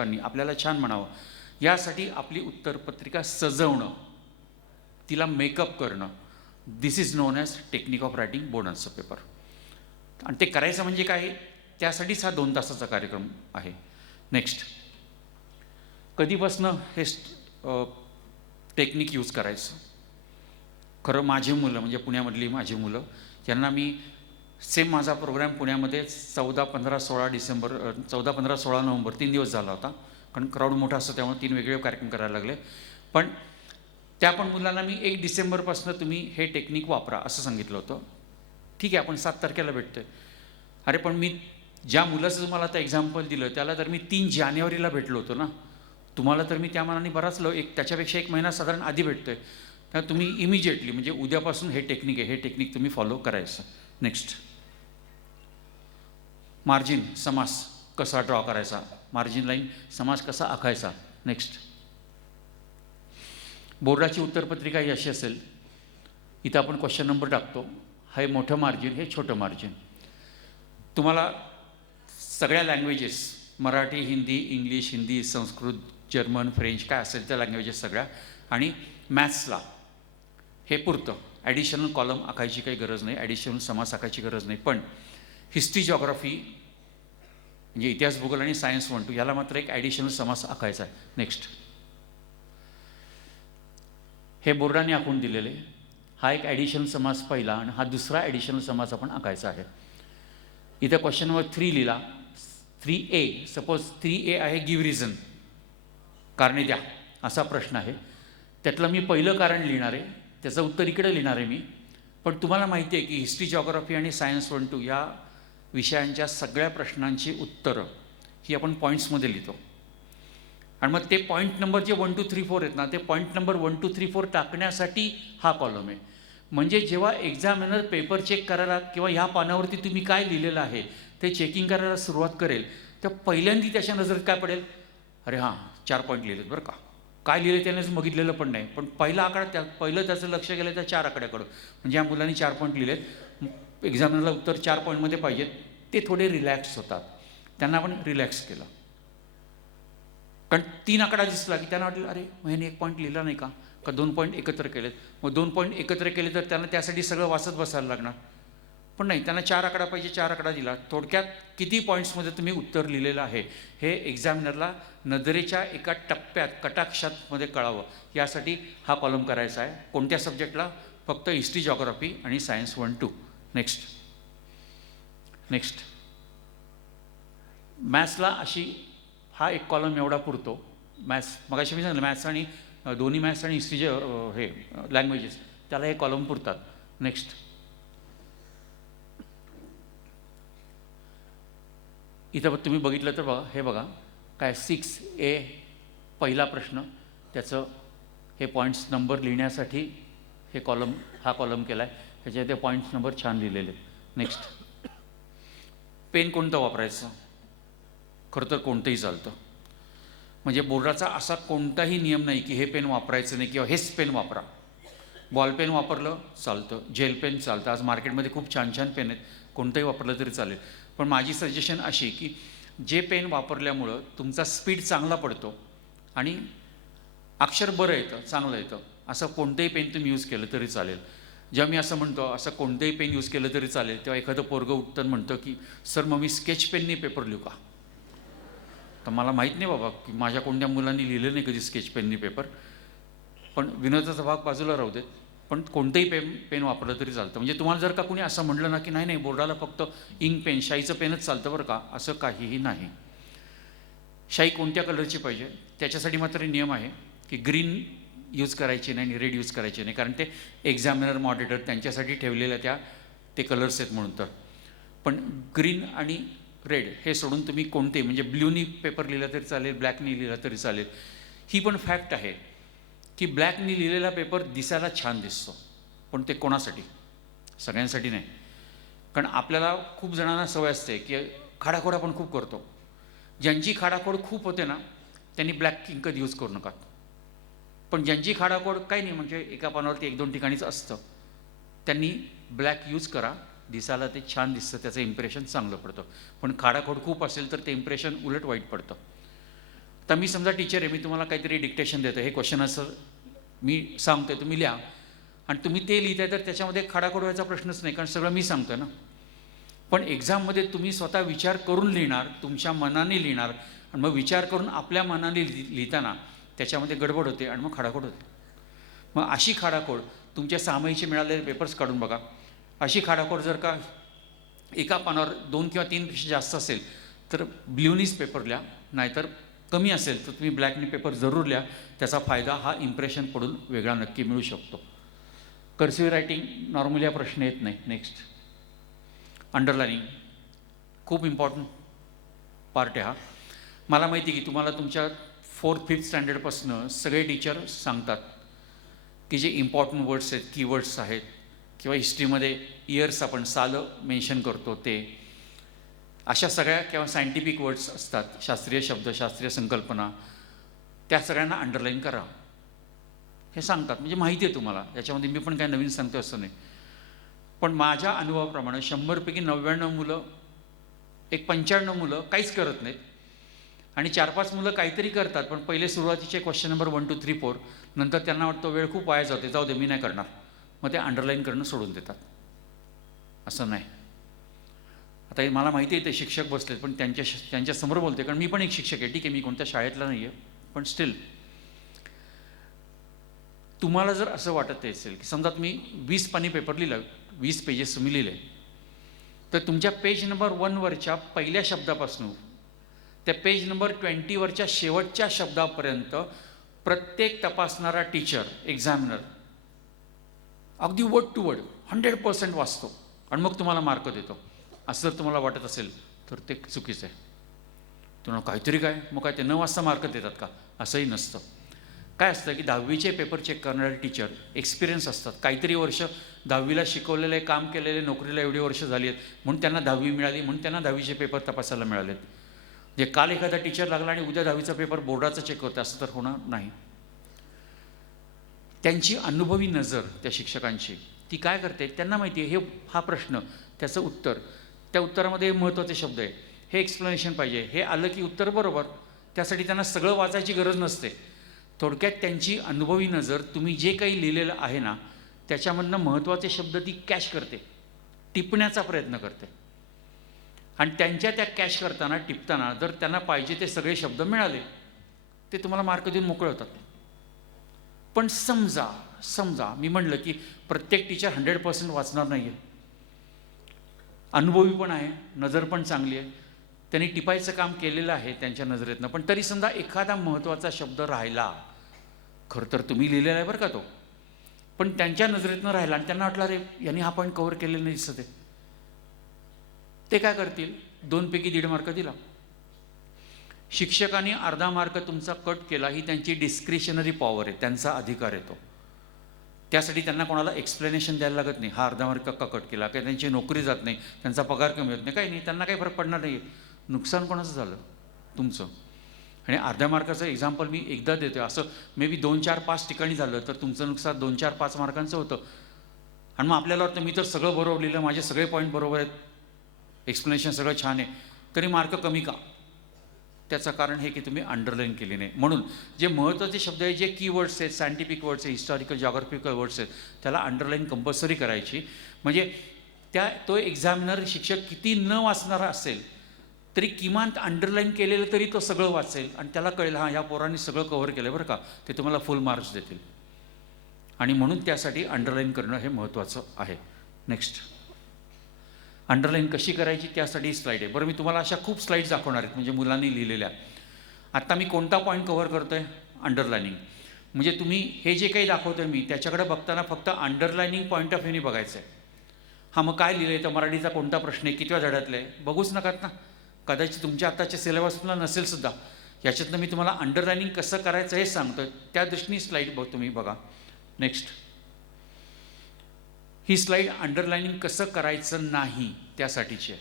आपल्याला छान म्हणावं यासाठी आपली उत्तरपत्रिका सजवणं, तिला मेकअप करणं, this is known as technique of writing board answer paper. आणि ते करायचं म्हणजे काय, त्यासाठीच हा 2 तासाचा कार्यक्रम आहे. नेक्स्ट, कधीपासनं हे टेक्निक यूज करायचं? खरं माझी मुलं म्हणजे पुण्यामधली माझी मुलं, यांना मी सेम माझा प्रोग्राम पुण्यामध्ये 14, 15, 16 डिसेंबर 14, 15, 16 नोव्हेंबर 3 दिवस झाला होता, कारण क्राऊड मोठा असतो त्यामुळे 3 वेगळे कार्यक्रम करायला लागले. पण त्या पण मुलांना मी 1 डिसेंबरपासून तुम्ही हे टेक्निक वापरा असं सांगितलं होतं. ठीक आहे, आपण 7 तारखेला भेटतोय. अरे पण मी ज्या मुलाचं तुम्हाला आता एक्झाम्पल दिलं त्याला तर मी 3 जानेवारीला भेटलो होतो ना. तुम्हाला तर मी त्या मानाने बराच त्याच्यापेक्षा 1 महिना साधारण आधी भेटतोय. तर तुम्ही इमिजिएटली म्हणजे उद्यापासून हे टेक्निक आहे, हे टेक्निक तुम्ही फॉलो करायचं. नेक्स्ट, मार्जिन समास कसा ड्रॉ करायचा, मार्जिन लाईन समास कसा आखायचा. नेक्स्ट, बोर्डाची उत्तरपत्रिका ही अशी असेल, इथं आपण क्वेश्चन नंबर टाकतो, हे मोठं मार्जिन, हे छोटं मार्जिन. तुम्हाला सगळ्या languages, Marathi, Hindi, English, Hindi, Sanskrit, German, French काय असेल त्या लँग्वेजेस सगळ्या, आणि मॅथ्सला हे पुरतं. ॲडिशनल कॉलम आखायची काही गरज नाही, ॲडिशनल समास आखायची गरज नाही. पण हिस्ट्री, जॉग्राफी म्हणजे इतिहास, भूगोल आणि सायन्स 1, 2 याला मात्र एक ॲडिशनल समास आखायचा आहे. नेक्स्ट, हे बोर्डाने आखून दिलेले, हा एक ॲडिशनल समास पहिला आणि हा दुसरा ॲडिशनल समास आपण आखायचा आहे. इथं क्वेश्चन नंबर 3 लिहिला, 3A. सपोज 3A आहे गिव्ह रिझन, कारणे द्या असा प्रश्न आहे. त्यातलं मी पहिलं कारण लिहिणार आहे, त्याचं उत्तर इकडे लिहिणार आहे मी. पण तुम्हाला माहिती आहे की हिस्ट्री, जॉग्राफी आणि सायन्स 1, 2 या विषयांच्या सगळ्या प्रश्नांची उत्तरं ही आपण पॉईंट्समध्ये लिहितो. आणि मग ते पॉईंट नंबर जे 1, 2, 3, 4 आहेत ना, ते पॉईंट नंबर 1, 2, 3, 4 टाकण्यासाठी हा कॉलम आहे. म्हणजे जेव्हा एक्झामिनर पेपर चेक करायला किंवा ह्या पानावरती तुम्ही काय लिहिलेलं आहे ते चेकिंग करायला सुरुवात करेल, तर पहिल्यांदा त्याच्या नजरेत काय पडेल, अरे हां 4 पॉईंट लिहिलेत बरं का, काय लिहिले त्यानेच बघितलेलं पण नाही, पण पहिला आकडा पहिलं त्याचं लक्ष गेलं त्या 4 आकड्याकडं. म्हणजे या मुलांनी 4 पॉईंट लिहिलेत, एक्झामिनरला उत्तर 4 पॉईंटमध्ये पाहिजेत. ते थोडे रिलॅक्स होतात, त्यांना आपण रिलॅक्स केलं. कारण 3 आकडा दिसला की त्यांना वाटलं अरे मग ह्याने 1 पॉईंट लिहिला नाही का 2 पॉईंट एकत्र केलेत. मग 2 पॉईंट एकत्र केले तर त्यांना त्यासाठी सगळं वाचत बसायला लागणार. पण नाही, त्यांना 4 आकडा पाहिजे, 4 आकडा दिला. थोडक्यात किती पॉईंट्समध्ये तुम्ही उत्तर लिहिलेलं आहे हे एक्झामिनरला नजरेच्या एका टप्प्यात कटाक्षामध्ये कळावं, यासाठी हा कॉलम करायचा आहे. कोणत्या सब्जेक्टला? फक्त हिस्ट्री, जॉग्राफी आणि सायन्स 1, 2. नेक्स्ट, मॅथ्सला अशी हा एक कॉलम एवढा पुरतो. मॅथ्स मगाशी मी सांगितलं, मॅथ्स आणि दोन्ही मॅथ्स आणि हिस्ट्री जे हे लँग्वेजेस त्याला हे कॉलम पुरतात. नेक्स्ट, इथं तुम्ही बघितलं तर बघा, हे बघा काय 6A पहिला प्रश्न, त्याचं हे पॉईंट्स नंबर लिहिण्यासाठी हे कॉलम, हा कॉलम केला आहे, ह्याच्या ते पॉईंट्स नंबर छान लिहिलेले. नेक्स्ट, पेन कोणतं वापरायचं? खरं तर कोणतंही चालतं. म्हणजे बोर्डाचा असा कोणताही नियम नाही की हे पेन वापरायचं नाही किंवा हेच पेन वापरा. बॉल पेन वापरलं चालतं, जेल पेन चालतं. आज मार्केटमध्ये खूप छान छान पेन आहेत, कोणतंही वापरलं तरी चालेल. पण माझी सजेशन अशी की जे पेन वापरल्यामुळं तुमचा स्पीड चांगला पडतो आणि अक्षर बरं येतं, चांगलं येतं, असं कोणतंही पेन तुम्ही यूज केलं तरी चालेल. जेव्हा मी असं म्हणतो असं कोणतंही पेन यूज केलं तरी चालेल, तेव्हा एखादं पोरगं उठतं म्हणतं की सर मग मी स्केच पेनने पेपर लिहू का? तर मला माहीत नाही बाबा की माझ्या कोणत्या मुलांनी लिहिलं नाही कधी स्केच पेननी पेपर. पण विनोदाचा भाग बाजूला राहू देत, पण कोणतंही पेन वापरलं तरी चालतं. म्हणजे तुम्हाला जर का कोणी असं म्हटलं ना की नाही नाही बोर्डाला फक्त इंक पेन, शाईचं पेनच चालतं बरं का, असं काहीही नाही. शाई कोणत्या कलरची पाहिजे त्याच्यासाठी मात्र नियम आहे की ग्रीन यूज करायची नाही आणि रेड यूज करायची नाही, कारण ते एक्झामिनर, मॉनिटर त्यांच्यासाठी ठेवलेल्या ते कलर्स आहेत म्हणून. तर पण ग्रीन आणि रेड हे सोडून तुम्ही कोणते, म्हणजे ब्ल्यूनी पेपर लिहिला तरी चालेल, ब्लॅकनी लिहिला तरी चालेल. ही पण फॅक्ट आहे की ब्लॅकनी लिहिलेला पेपर दिसायला छान दिसतो, पण ते कोणासाठी? सगळ्यांसाठी नाही. कारण आपल्याला खूप जणांना सवय असते की खाडाखोडा पण खूप करतो. ज्यांची खाडाखोड खूप होते ना त्यांनी ब्लॅक इंक कधी यूज करू नका. पण ज्यांची खाडाखोड काही नाही, म्हणजे एका पानावरती 1-2 ठिकाणीच असतं, त्यांनी ब्लॅक यूज करा, दिसायला ते छान दिसतं, त्याचं इम्प्रेशन चांगलं पडतं. पण खाडाखोड खूप असेल तर ते इम्प्रेशन उलट वाईट पडतं. आता मी समजा टीचर आहे, मी तुम्हाला काहीतरी डिक्टेशन देतो, हे क्वेश्चन आन्सर मी सांगतोय, तुम्ही लिहा आणि तुम्ही ते लिहिताय, तर त्याच्यामध्ये खाडाखोड व्हायचा प्रश्नच नाही, कारण सगळं मी सांगतोय ना. पण एक्झाममध्ये तुम्ही स्वतः विचार करून लिहिणार, तुमच्या मनाने लिहिणार, आणि मग विचार करून आपल्या मनाने लिहिताना त्याच्यामध्ये गडबड होते आणि मग खाडाखोड होते. मग अशी खाडाखोड तुमच्या 6 महिन्याचे मिळालेले पेपर्स काढून बघा. अशी खाडाखोड जर का एका पानावर 2 किंवा 3 पेक्षा जास्त असेल तर ब्ल्यूनीच पेपर लिहा, नाहीतर कमी असेल तर तुम्ही ब्लॅकनी पेपर जरूर लिहा. त्याचा फायदा हा इम्प्रेशन पडून वेगळा नक्की मिळू शकतो. कर्सिव्ह रायटिंग नॉर्मली हा प्रश्न येत नाही. नेक्स्ट, अंडरलाइनिंग खूप इम्पॉर्टंट पार्ट आहे हा. मला माहिती आहे की तुम्हाला तुमच्या 4th-5th स्टँडर्डपासून सगळे टीचर सांगतात की जे इम्पॉर्टंट वर्ड्स आहेत, कीवर्ड्स आहेत, किंवा हिस्ट्रीमध्ये इयर्स आपण सालं मेन्शन करतो ते, अशा सगळ्या किंवा सायंटिफिक वर्ड्स असतात, शास्त्रीय शब्द, शास्त्रीय संकल्पना, त्या सगळ्यांना अंडरलाईन करा हे सांगतात. म्हणजे माहिती आहे तुम्हाला, याच्यामध्ये मी पण काय नवीन सांगतो असं नाही. पण माझ्या अनुभवाप्रमाणे 100पैकी 99 मुलं, 95 मुलं काहीच करत नाहीत आणि 4-5 मुलं काहीतरी करतात, पण पहिले सुरुवातीचे क्वेश्चन नंबर 1, 2, 3, 4 नंतर त्यांना वाटतं वेळ खूप वाया जाते, जाऊ दे मी नाही करणार, मग ते अंडरलाईन करणं सोडून देतात. असं नाही. आता मला माहिती आहे ते शिक्षक बसलेत, पण त्यांच्यासमोर बोलते, कारण मी पण एक शिक्षक आहे. ठीक आहे, मी कोणत्या शाळेतला नाही आहे, पण स्टील तुम्हाला जर असं वाटत असेल की समजा तुम्ही 20 पानी पेपर लिहिलं, 20 पेजेस तुम्ही लिहिले, तर तुमच्या पेज नंबर 1 वरच्या पहिल्या शब्दापासून त्या पेज नंबर 20 वरच्या शेवटच्या शब्दापर्यंत प्रत्येक तपासणारा टीचर, एक्झामिनर अगदी वर्ड टू वर्ड 100% वाचतो आणि मग तुम्हाला मार्क देतो. असं जर तुम्हाला वाटत असेल तर ते चुकीचं आहे. तुम्हाला काहीतरी काय, मग काय ते न वाचता मार्क देतात का? असंही नसतं. काय असतं की 10वीचे पेपर चेक करणारे टीचर एक्सपिरियन्स असतात, काहीतरी वर्ष 10वीला शिकवलेले, काम केलेले, नोकरीला एवढी वर्ष झाली आहेत म्हणून त्यांना 10वी मिळाली, म्हणून त्यांना 10वीचे पेपर तपासायला मिळालेत. जे काल एखादा टीचर लागला आणि उद्या 10वीचा पेपर बोर्डाचा चेक होतं असं तर होणार नाही. त्यांची अनुभवी नजर त्या शिक्षकांची ती काय करते, त्यांना माहिती आहे हा प्रश्न, त्याचं उत्तर, त्या उत्तरामध्ये महत्त्वाचे शब्द आहे, हे एक्सप्लेनेशन पाहिजे, हे आलं की उत्तर बरोबर. त्यासाठी त्यांना सगळं वाचायची गरज नसते. थोडक्यात त्यांची अनुभवी नजर तुम्ही जे काही लिहिलेलं आहे ना त्याच्यामधनं महत्त्वाचे शब्द ती कॅच करते, टिपण्याचा प्रयत्न करते. आणि त्यांच्या त्या कॅच करताना, टिपताना जर त्यांना पाहिजे ते सगळे शब्द मिळाले ते तुम्हाला मार्क देऊन मोकळे होतात. पण समजा मी म्हणलं की प्रत्येक टीचर 100% वाचणार नाही आहे, अनुभवी पण आहे, नजर पण चांगली आहे, त्यांनी टिपायचं काम केलेलं आहे त्यांच्या नजरेतनं, पण तरी समजा एखादा महत्त्वाचा शब्द राहिला, खरं तर तुम्ही लिहिलेला आहे बरं का तो, पण त्यांच्या नजरेतनं राहिला आणि त्यांना वाटलं रे यांनी हा पॉईंट कव्हर केलेला नाही दिसत आहे, ते काय करतील, 2 पैकी 1.5 मार्क दिला. शिक्षकांनी अर्धा मार्क तुमचा कट केला ही त्यांची डिस्क्रिशनरी पॉवर आहे, त्यांचा अधिकार आहे तो. त्यासाठी त्यांना कोणाला एक्सप्लेनेशन द्यायला लागत नाही, हा अर्धा मार्क का कट केला, काही त्यांची नोकरी जात नाही, त्यांचा पगार कमी होत नाही, काही नाही, त्यांना काही फरक पडणार नाही. नुकसान कोणाचं झालं, तुमचं. आणि अर्ध्या मार्काचं एक्झाम्पल मी एकदा देतो, असं मे बी 2, 4, 5 ठिकाणी झालं तर तुमचं नुकसान 2, 4, 5 मार्कांचं होतं. आणि मग आपल्याला वाटतं मी तर सगळं बरोबर लिहिलं, माझे सगळे पॉईंट बरोबर आहेत, एक्सप्लेनेशन सगळं छान आहे, तरी मार्क कमी का? त्याचं कारण हे की तुम्ही अंडरलाईन केले नाही. म्हणून जे महत्त्वाचे शब्द आहेत, जे कीवर्ड्स आहेत, सायंटिफिक वर्ड्स आहेत, हिस्टॉरिकल जॉग्राफिकल वर्ड्स आहेत, त्याला अंडरलाईन कंपल्सरी करायची. म्हणजे तो एक्झामिनर, शिक्षक किती न वाचणारा असेल तरी किमान अंडरलाईन केलेलं तरी तो सगळं वाचेल आणि त्याला कळेल हां या पोरांनी सगळं कव्हर केलं बरं का, ते तुम्हाला फुल मार्क्स देतील. आणि म्हणून त्यासाठी अंडरलाईन करणं हे महत्त्वाचं आहे. नेक्स्ट, अंडरलाईन कशी करायची त्यासाठी स्लाईड आहे. बरं, मी तुम्हाला अशा खूप स्लाईड्स दाखवणार आहेत म्हणजे मुलांनी लिहिलेल्या. आत्ता मी कोणता पॉईंट कव्हर करतो आहे, अंडरलाईनिंग. म्हणजे तुम्ही हे जे काही दाखवतो आहे मी त्याच्याकडे बघताना फक्त अंडरलाईनिंग पॉईंट ऑफ व्ह्यूने बघायचं आहे. हां मग काय लिहिलं आहे, तर मराठीचा कोणता प्रश्न आहे, कितव्या धड्यातलं आहे, बघूच नकात ना. कदाचित तुमच्या आत्ताच्या सिलेबसला नसेल सुद्धा. याच्यातनं मी तुम्हाला अंडरलाईनिंग कसं करायचं हे सांगतो आहे, त्या दृष्टीने स्लाईड तुम्ही बघा. नेक्स्ट, ही स्लाईड अंडरलाईनिंग कसं करायचं नाही त्यासाठीची आहे.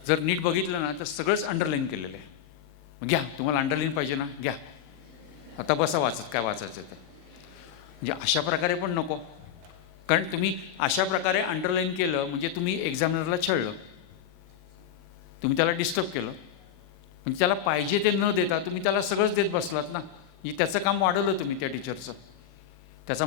जर नीट बघितलं ना तर सगळंच अंडरलाईन केलेलं आहे. मग घ्या, तुम्हाला अंडरलाईन पाहिजे ना, घ्या आता बसा वाचत, काय वाचायचं ते. म्हणजे अशा प्रकारे पण नको, कारण तुम्ही अशा प्रकारे अंडरलाईन केलं म्हणजे तुम्ही एक्झामिनरला छळलं, तुम्ही त्याला डिस्टर्ब केलं. म्हणजे त्याला पाहिजे ते न देता तुम्ही त्याला सगळंच देत बसलात ना, म्हणजे त्याचं काम वाढवलं तुम्ही त्या टीचरचं. त्याचा